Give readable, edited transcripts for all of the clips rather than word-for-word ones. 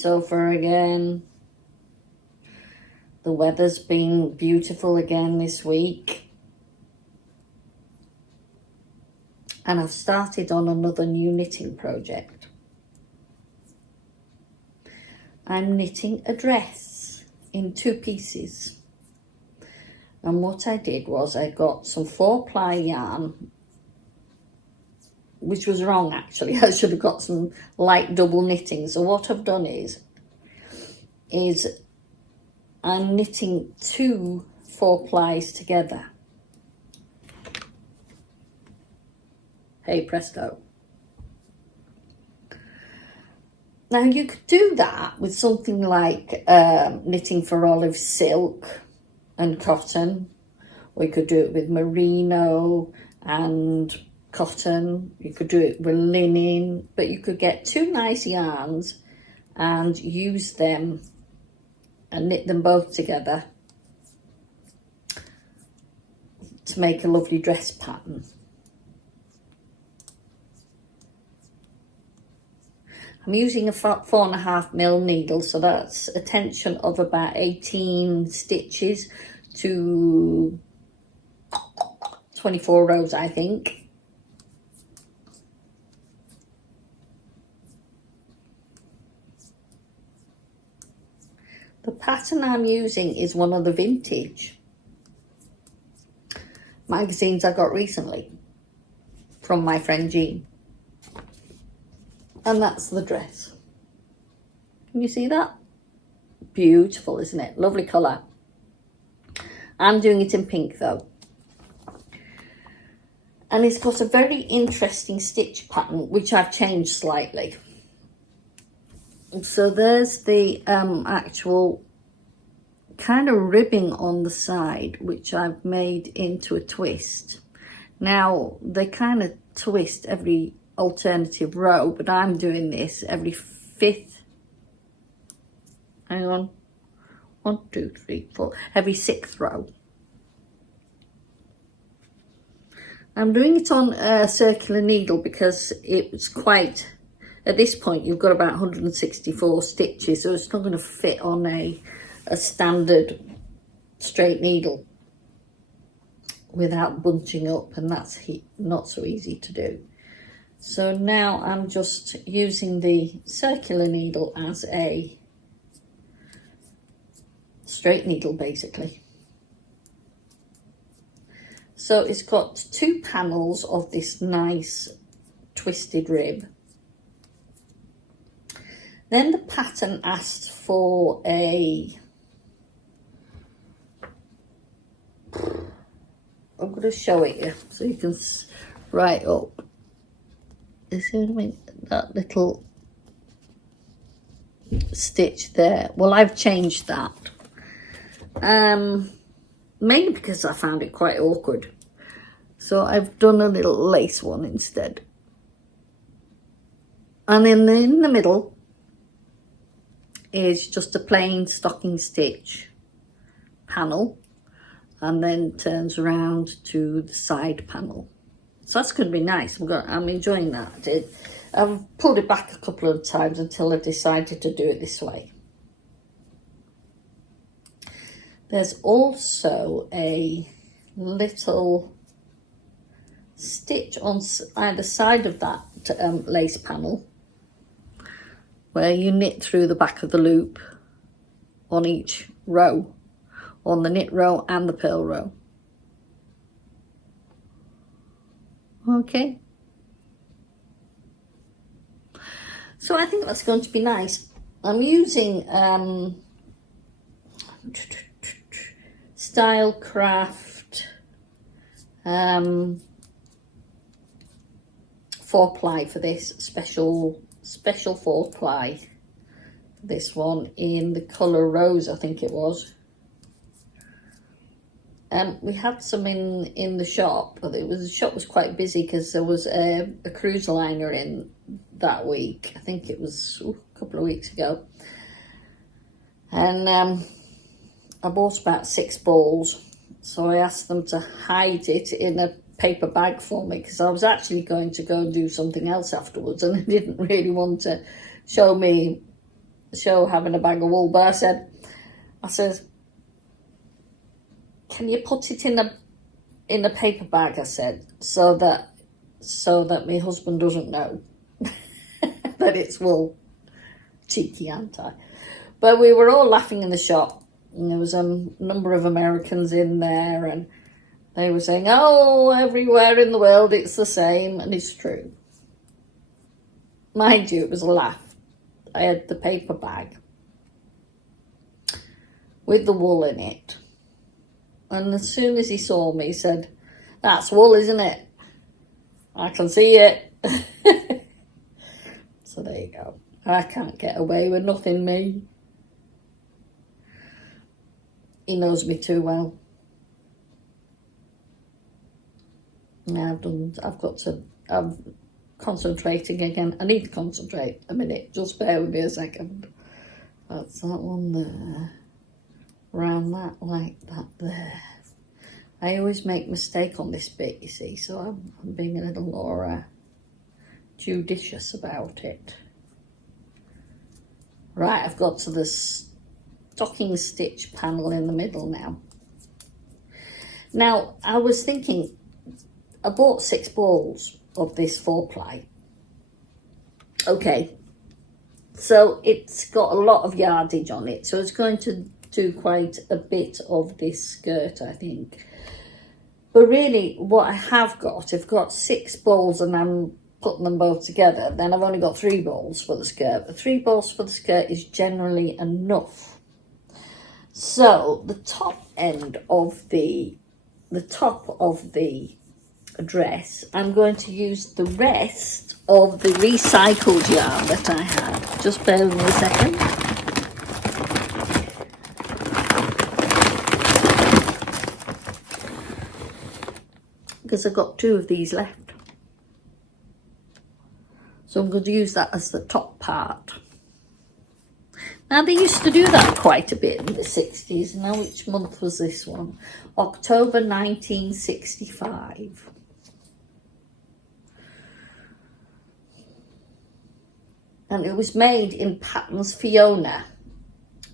sofa again. The weather's been beautiful again this week. And I've started on another new knitting project. I'm knitting a dress in 2 pieces. And what I did was I got some 4-ply yarn, which was wrong actually. I should have got some light double knitting. So what I've done is I'm knitting 2 4-plies together. Hey presto. Now you could do that with something like knitting for olive silk and cotton, or you could do it with merino and cotton. You could do it with linen, but you could get 2 nice yarns and use them and knit them both together to make a lovely dress pattern. I'm using a 4.5mm needle, so that's a tension of about 18 stitches to 24 rows, I think. The pattern I'm using is one of the vintage magazines I got recently from my friend Jean. And that's the dress. Can you see that? Beautiful, isn't it? Lovely colour. I'm doing it in pink though. And it's got a very interesting stitch pattern, which I've changed slightly. So there's the actual kind of ribbing on the side, which I've made into a twist. Now, they kind of twist every alternative row, but I'm doing this every 5th, hang on, 1, 2, 3, 4, every 6th row. I'm doing it on a circular needle because it was quite, at this point you've got about 164 stitches, so it's not going to fit on a standard straight needle without bunching up, and that's not so easy to do. So now I'm just using the circular needle as a straight needle basically. So it's got 2 panels of this nice twisted rib. Then the pattern asked for I'm going to show it you so you can write up. You see what I mean? That little stitch there. Well, I've changed that. Mainly because I found it quite awkward. So I've done a little lace one instead. And then in the middle is just a plain stocking stitch panel. And then turns around to the side panel. So that's going to be nice. I'm enjoying that. I've pulled it back a couple of times until I decided to do it this way. There's also a little stitch on either side of that lace panel where you knit through the back of the loop on each row, on the knit row and the purl row. Okay, so I think that's going to be nice. I'm using Stylecraft 4-ply for this special 4-ply. This one in the colour rose, I think it was. We had some in the shop, but the shop was quite busy because there was a cruise liner in that week. I think it was a couple of weeks ago. And I bought about 6 balls. So I asked them to hide it in a paper bag for me because I was actually going to go and do something else afterwards, and I didn't really want to show me show having a bag of wool, but I said, can you put it in a paper bag, I said, so that my husband doesn't know that it's wool. Cheeky, aren't I? But we were all laughing in the shop, and there was a number of Americans in there, and they were saying, oh, everywhere in the world it's the same, and it's true. Mind you, it was a laugh. I had the paper bag with the wool in it, and as soon as he saw me, he said, that's wool, isn't it? I can see it. So there you go. I can't get away with nothing, me. He knows me too well. Yeah, I'm concentrating again. I need to concentrate a minute. Just bear with me a second. That's that one there. Around that, like that there. I always make mistake on this bit, you see, so I'm being a little more judicious about it. Right, I've got to the stocking stitch panel in the middle now. Now, I was thinking, I bought 6 balls of this 4-ply. Okay, so it's got a lot of yardage on it, so it's going to do quite a bit of this skirt, I think. But really, what I've got 6 balls, and I'm putting them both together. Then I've only got 3 balls for the skirt. But 3 balls for the skirt is generally enough. So the top end of the dress, I'm going to use the rest of the recycled yarn that I had. Just bear with me a second. Because I've got 2 of these left. So I'm going to use that as the top part. Now, they used to do that quite a bit in the 60s. Now, which month was this one? October 1965. And it was made in Patterns Fiona.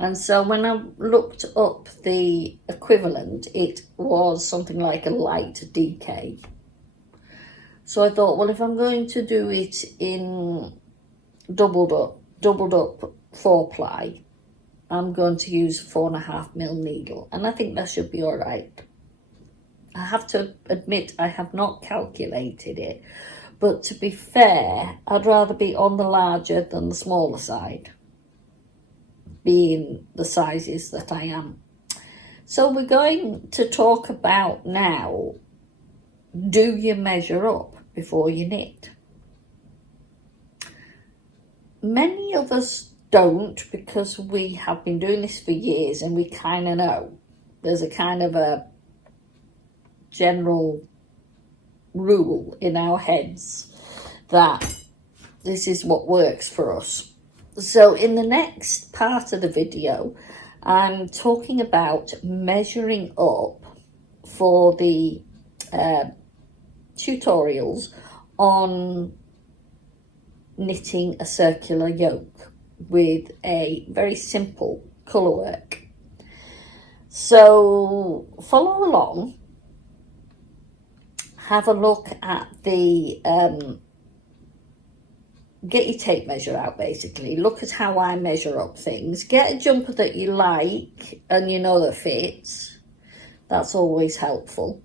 And so when I looked up the equivalent, it was something like a light DK. So I thought, well, if I'm going to do it in doubled up 4-ply, I'm going to use 4.5mm needle, and I think that should be all right. I have to admit I have not calculated it, but to be fair, I'd rather be on the larger than the smaller side, being the sizes that I am. So we're going to talk about now, do you measure up before you knit? Many of us don't, because we have been doing this for years and we kind of know. There's a kind of a general rule in our heads that this is what works for us. So in the next part of the video, I'm talking about measuring up for the tutorials on knitting a circular yoke with a very simple colour work. So follow along, have a look at the get your tape measure out, basically. Look at how I measure up things. Get a jumper that you like and you know that fits. That's always helpful.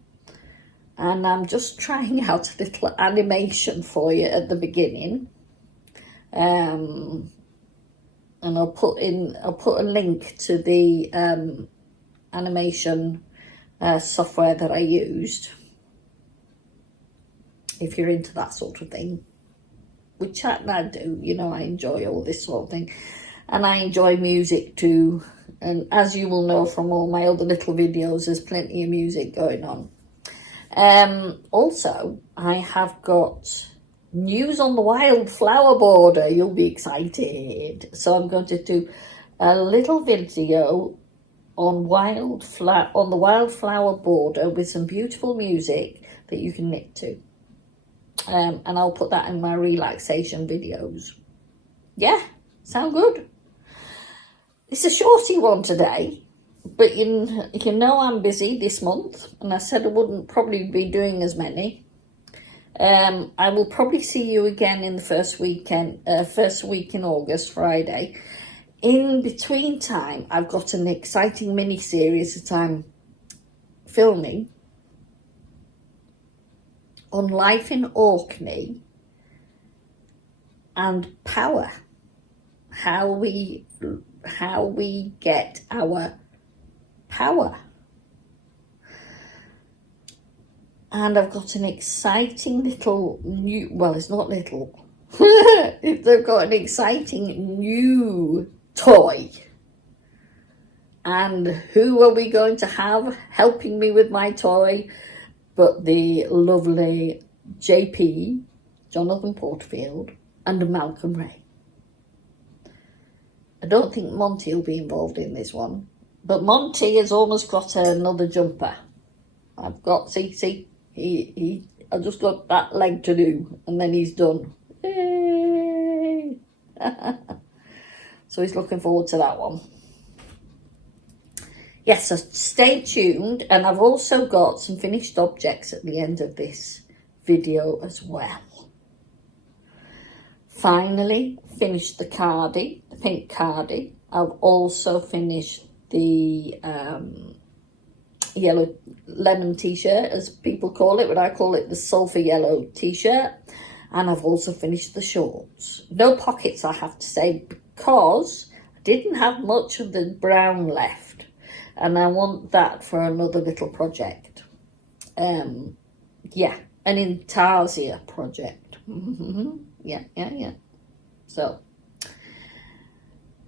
And I'm just trying out a little animation for you at the beginning. And I'll put a link to the animation software that I used, if you're into that sort of thing, which I do. You know, I enjoy all this sort of thing, and I enjoy music too. And as you will know from all my other little videos, there's plenty of music going on. Also, I have got news on the wildflower border. You'll be excited. So I'm going to do a little video on the wildflower border with some beautiful music that you can knit to. And I'll put that in my relaxation videos. Yeah, sound good? It's a shorty one today, but you know I'm busy this month, and I said I wouldn't probably be doing as many. I will probably see you again in the first week in August, Friday. In between time, I've got an exciting mini-series that I'm filming on life in Orkney and power. How we get our power. And I've got an exciting little new, well, it's not little. They've got an exciting new toy. And who are we going to have helping me with my toy but the lovely JP, Jonathan Porterfield, and Malcolm Ray. I don't think Monty will be involved in this one, but Monty has almost got another jumper. I've got, see, I just got that leg to do, and then he's done. Yay! So he's looking forward to that one. Yes, so stay tuned, and I've also got some finished objects at the end of this video as well. Finally, finished the cardie, the pink cardie. I've also finished the yellow lemon t-shirt, as people call it, but I call it the sulphur yellow t-shirt. And I've also finished the shorts. No pockets, I have to say, because I didn't have much of the brown left. And I want that for another little project. Yeah, an intarsia project. Yeah. So,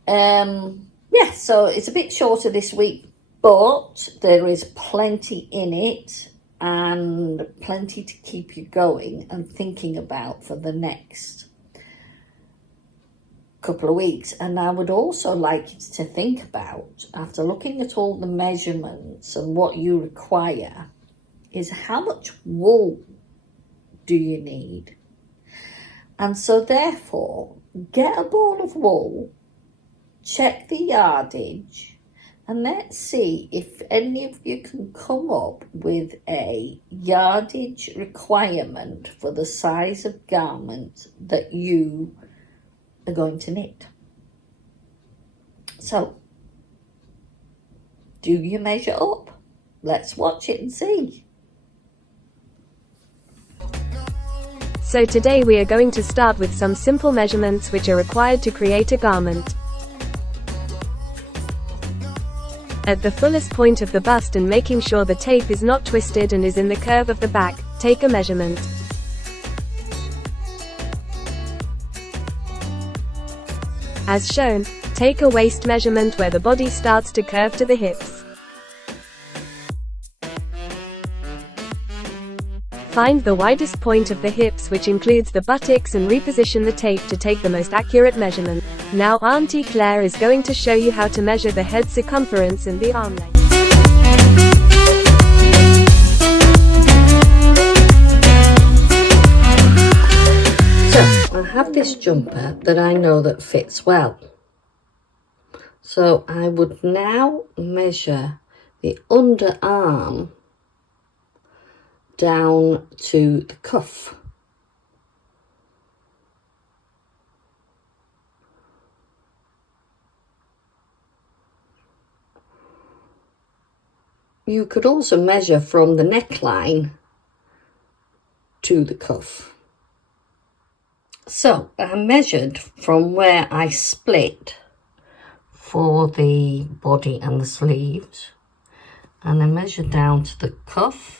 yeah, so it's a bit shorter this week, but there is plenty in it and plenty to keep you going and thinking about for the next couple of weeks. And I would also like you to think about, after looking at all the measurements and what you require, is how much wool do you need? And so therefore, get a ball of wool, check the yardage, and let's see if any of you can come up with a yardage requirement for the size of garment that you are going to knit. So, do you measure up? Let's watch it and see. So today we are going to start with some simple measurements which are required to create a garment. At the fullest point of the bust and making sure the tape is not twisted and is in the curve of the back, take a measurement. As shown, take a waist measurement where the body starts to curve to the hips. Find the widest point of the hips, which includes the buttocks, and reposition the tape to take the most accurate measurement. Now Auntie Claire is going to show you how to measure the head circumference and the arm length. So I have this jumper that I know that fits well. So I would now measure the underarm down to the cuff. You could also measure from the neckline to the cuff. So I measured from where I split for the body and the sleeves, and I measured down to the cuff.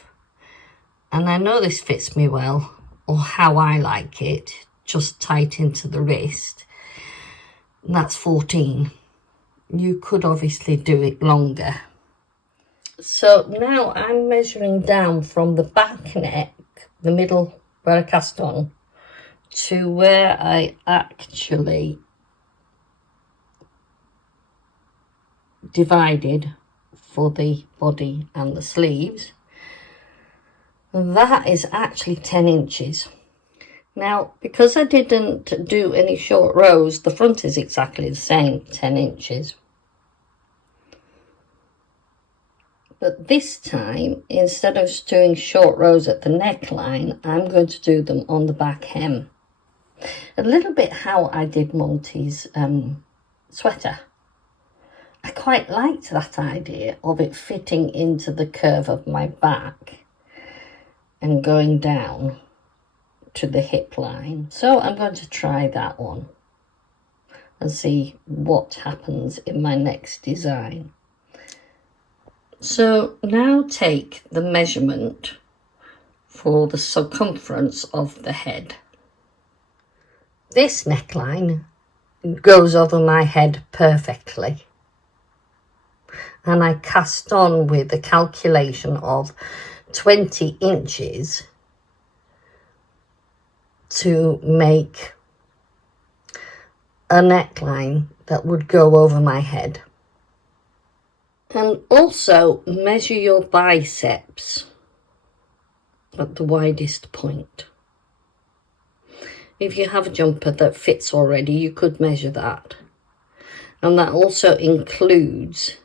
And I know this fits me well, or how I like it, just tight into the wrist. And that's 14. You could obviously do it longer. So now I'm measuring down from the back neck, the middle where I cast on, to where I actually divided for the body and the sleeves. That is actually 10 inches. Now, because I didn't do any short rows, the front is exactly the same, 10 inches. But this time, instead of just doing short rows at the neckline, I'm going to do them on the back hem. A little bit how I did Monty's sweater. I quite liked that idea of it fitting into the curve of my back and going down to the hip line. So I'm going to try that one and see what happens in my next design. So now take the measurement for the circumference of the head. This neckline goes over my head perfectly. And I cast on with a calculation of 20 inches to make a neckline that would go over my head. And also measure your biceps at the widest point. If you have a jumper that fits already, you could measure that. And that also includes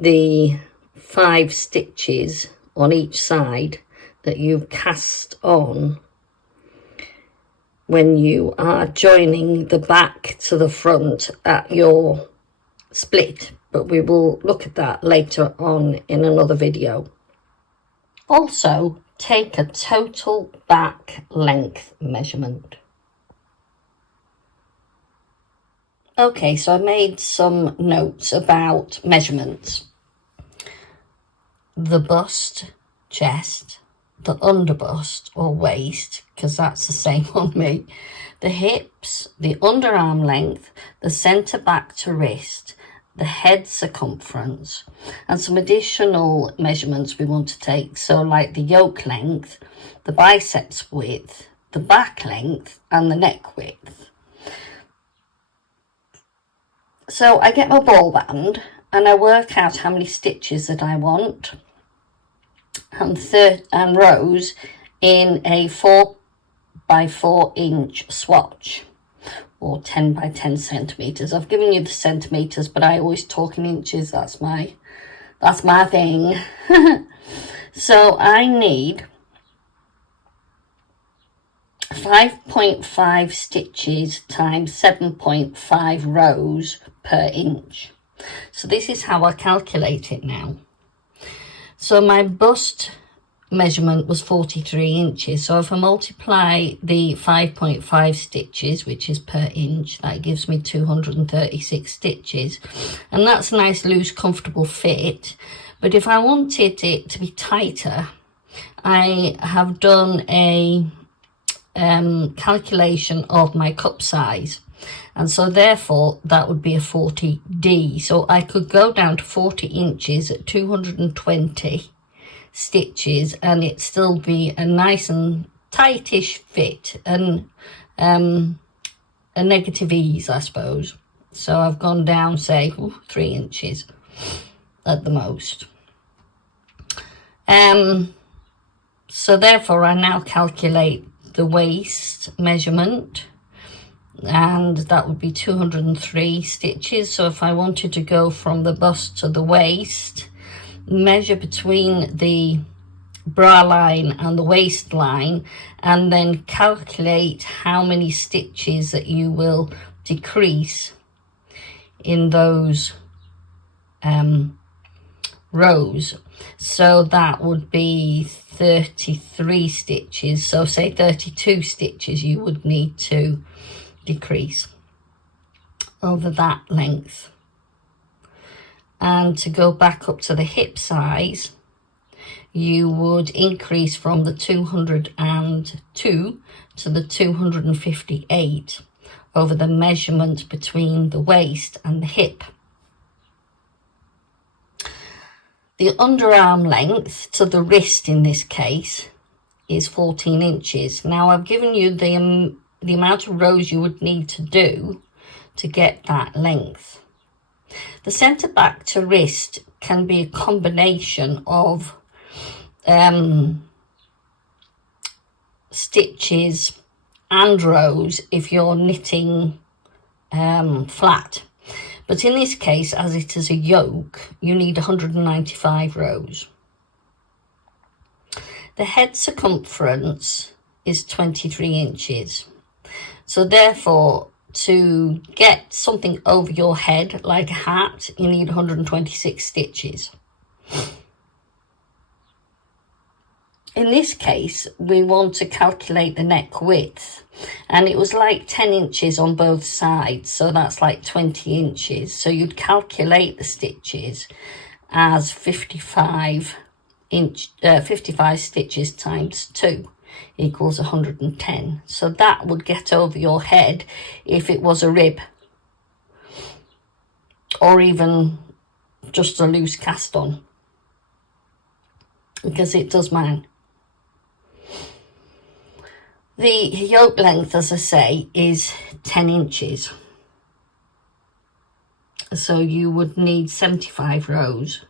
the 5 stitches on each side that you cast on when you are joining the back to the front at your split. But we will look at that later on in another video. Also, take a total back length measurement. Okay, so I made some notes about measurements. The bust, chest, the underbust or waist, because that's the same on me, the hips, the underarm length, the centre back to wrist, the head circumference, and some additional measurements we want to take. So like the yoke length, the biceps width, the back length, and the neck width. So I get my ball band and I work out how many stitches that I want and rows in a 4 by 4 inch swatch, or 10 by 10 centimeters. I've given you the centimeters, but I always talk in inches. That's my thing. So I need 5.5 stitches times 7.5 rows per inch. So this is how I calculate it now. So my bust measurement was 43 inches. So if I multiply the 5.5 stitches, which is per inch, that gives me 236 stitches. And that's a nice, loose, comfortable fit. But if I wanted it to be tighter, I have done a calculation of my cup size. And so therefore that would be a 40D. So I could go down to 40 inches at 220 stitches and it still be a nice and tightish fit and a negative ease, I suppose. So I've gone down, say, 3 inches at the most. So therefore I now calculate the waist measurement, and that would be 203 stitches. So if I wanted to go from the bust to the waist, measure between the bra line and the waistline, and then calculate how many stitches that you will decrease in those rows. So that would be 33 stitches. So say 32 stitches you would need to decrease over that length. And to go back up to the hip size, you would increase from the 202 to the 258 over the measurement between the waist and the hip. The underarm length to the wrist in this case is 14 inches. Now I've given you the amount of rows you would need to do to get that length. The centre back to wrist can be a combination of stitches and rows if you're knitting flat. But in this case, as it is a yoke, you need 195 rows. The head circumference is 23 inches. So therefore, to get something over your head, like a hat, you need 126 stitches. In this case, we want to calculate the neck width, and it was like 10 inches on both sides, so that's like 20 inches. So you'd calculate the stitches as 55 stitches times 2 equals 110. So that would get over your head if it was a rib, or even just a loose cast on, because it does mine. The yoke length, as I say, is 10 inches. So you would need 75 rows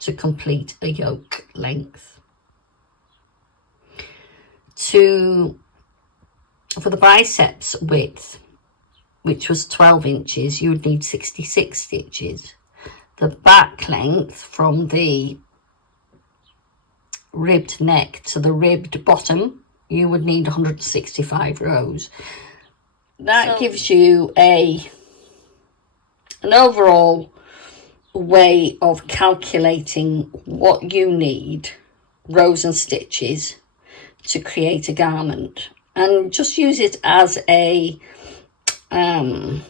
to complete a yoke length. For the biceps width, which was 12 inches, you would need 66 stitches. The back length from the ribbed neck to the ribbed bottom, you would need 165 rows. That gives you an overall way of calculating what you need, rows and stitches, to create a garment. And just use it as a, I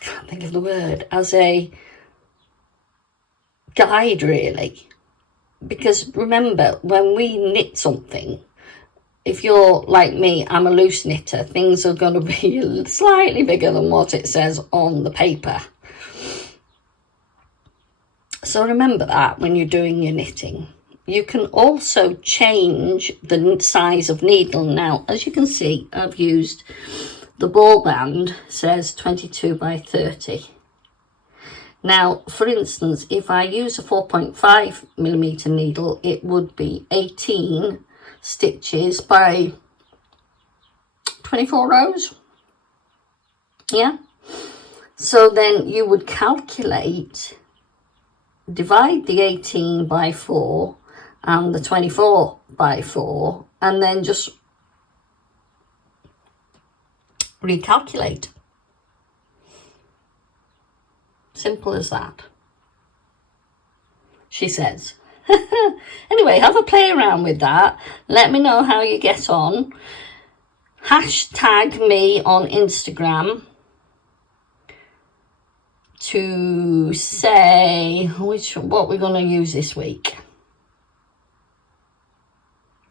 can't think of the word, as a guide, really. Because remember, when we knit something, if you're like me, I'm a loose knitter, things are going to be slightly bigger than what it says on the paper. So remember that when you're doing your knitting. You can also change the size of needle. Now, as you can see, I've used the ball band, says 22 by 30. Now, for instance, if I use a 4.5mm needle, it would be 18 stitches by 24 rows. Yeah. So then you would calculate, divide the 18 by 4 and the 24 by 4, and then just recalculate. Simple as that, she says. Anyway, have a play around with that. Let me know how you get on. Hashtag me on Instagram to say what we're going to use this week.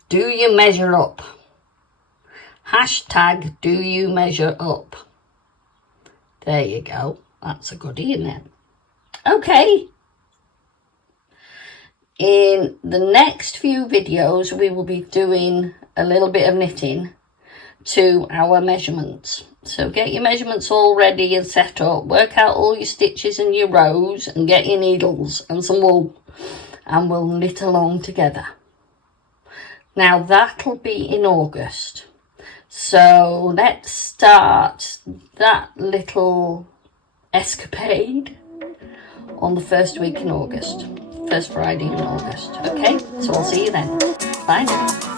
Do you measure up? Hashtag do you measure up? There you go. That's a goodie, isn't it? Okay. In the next few videos, we will be doing a little bit of knitting to our measurements. So get your measurements all ready and set up. Work out all your stitches and your rows, and get your needles and some wool, and we'll knit along together. Now that'll be in August. So let's start that little escapade on the first week in August. First Friday in August. Okay, so I'll see you then. Bye now.